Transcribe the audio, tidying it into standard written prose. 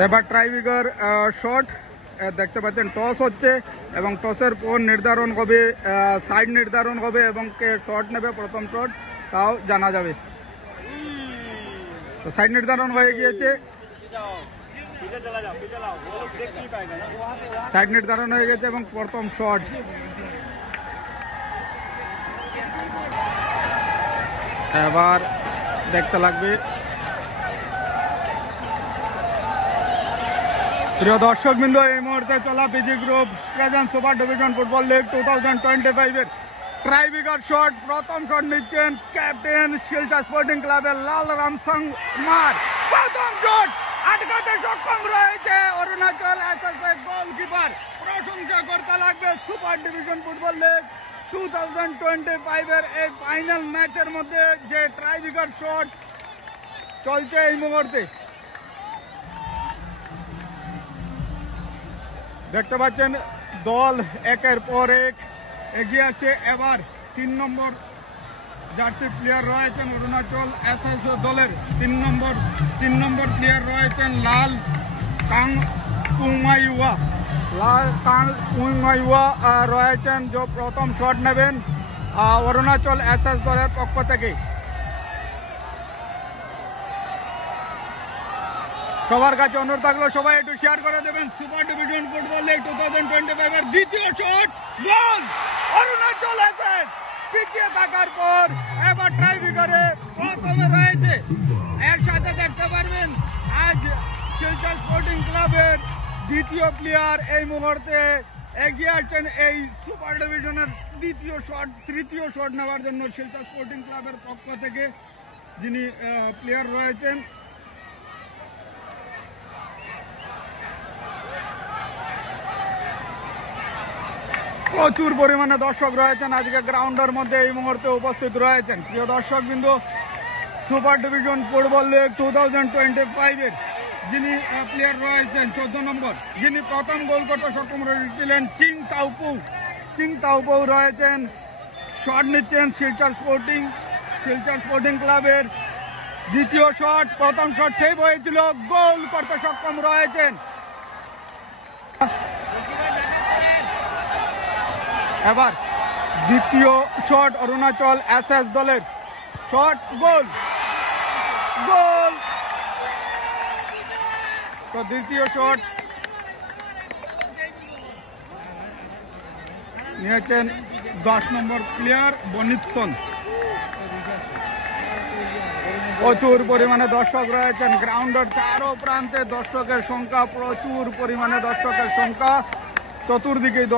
এবার ট্রাইবিগার শট দেখতে পাচ্ছেন টস হচ্ছে এবং টসের পর নির্ধারণ হবে সাইড নির্ধারণ হবে এবং কে শট নেবে প্রথম শট তাও জানা যাবে। তো সাইড নির্ধারণ হয়ে গিয়েছে, সাইড নির্ধারণ হয়ে গেছে এবং প্রথম শট এবার দেখতে লাগবে। প্রিয় দর্শক বিন্দু, এই মুহূর্তে চলা PG group present super division football league 2025 এর ট্রাইবিগার শট প্রথম শট নিচ্ছেন ক্যাপ্টেন শিলচর স্পোর্টিং ক্লাবের লাল রামসং মার। প্রথম শট আটকাতে সক্ষম রয়েছে অরুণাচল এসএসএ গোলকিপার। প্রশংসা করতে লাগবে সুপার ডিভিশন ফুটবল লিগ 2025 এর এই ফাইনাল ম্যাচের মধ্যে যে ট্রাইবিগার শট চলছে এই মুহূর্তে। দেখতে পাচ্ছেন দল একের পর এক এগিয়ে আছে। এবার 3 নম্বর জার্সি প্লেয়ার রয়েছেন অরুণাচল এসএসএ দলের 3 নম্বর প্লেয়ার রয়েছেন লাল কাংকুমাইওয়া রয়েছেন, যে প্রথম শট নেবেন অরুণাচল এসএস দলের পক্ষ থেকে। সবার কাছে অনুরোধ থাকলো সবাই একটু শেয়ার করে দেবেন। সুপার ডিভিশন ফুটবল লিগ 2025 এর দ্বিতীয় শট গোল অরুণাচল এসএস। পিছিয়ে থাকার পর এবার ট্রাইবিগারে প্রথমে রয়েছে। এর সাথে দেখতে পারবেন আজ শিলচর স্পোর্টিং ক্লাবের দ্বিতীয় প্লেয়ার এই মুহূর্তে এগিয়ে আসছেন এই সুপার ডিভিশনের তৃতীয় শট নেওয়ার জন্য শিলচর স্পোর্টিং ক্লাবের পক্ষ থেকে যিনি প্লেয়ার রয়েছেন। প্রচুর পরিমাণে দর্শক রয়েছেন আজকে গ্রাউন্ডের মধ্যে এই মুহূর্তে উপস্থিত রয়েছেন। প্রিয় দর্শক বিন্দু, সুপার ডিভিশন ফুটবল লিগ 2025 এর যিনি প্লেয়ার রয়েছেন 14 নম্বর, যিনি প্রথম গোল করতে সক্ষম হয়েছিলেন চিং তাওপৌ রয়েছেন। শট নিচ্ছেন শিলচর স্পোর্টিং ক্লাবের দ্বিতীয় শট। প্রথম শট সেভ হয়েছিল, গোল করতে সক্ষম রয়েছেন। এবার দ্বিতীয় শট অরুণাচল এসএস দলের শট গোল। তো দ্বিতীয় শট নিয়েছেন 10 নম্বর প্লেয়ার বনিতসন। প্রচুর পরিমাণে দর্শক রয়েছেন গ্রাউন্ডের চারো প্রান্তে, দর্শকের সংখ্যা প্রচুর পরিমাণে, দর্শকের সংখ্যা চতুর্দিকে।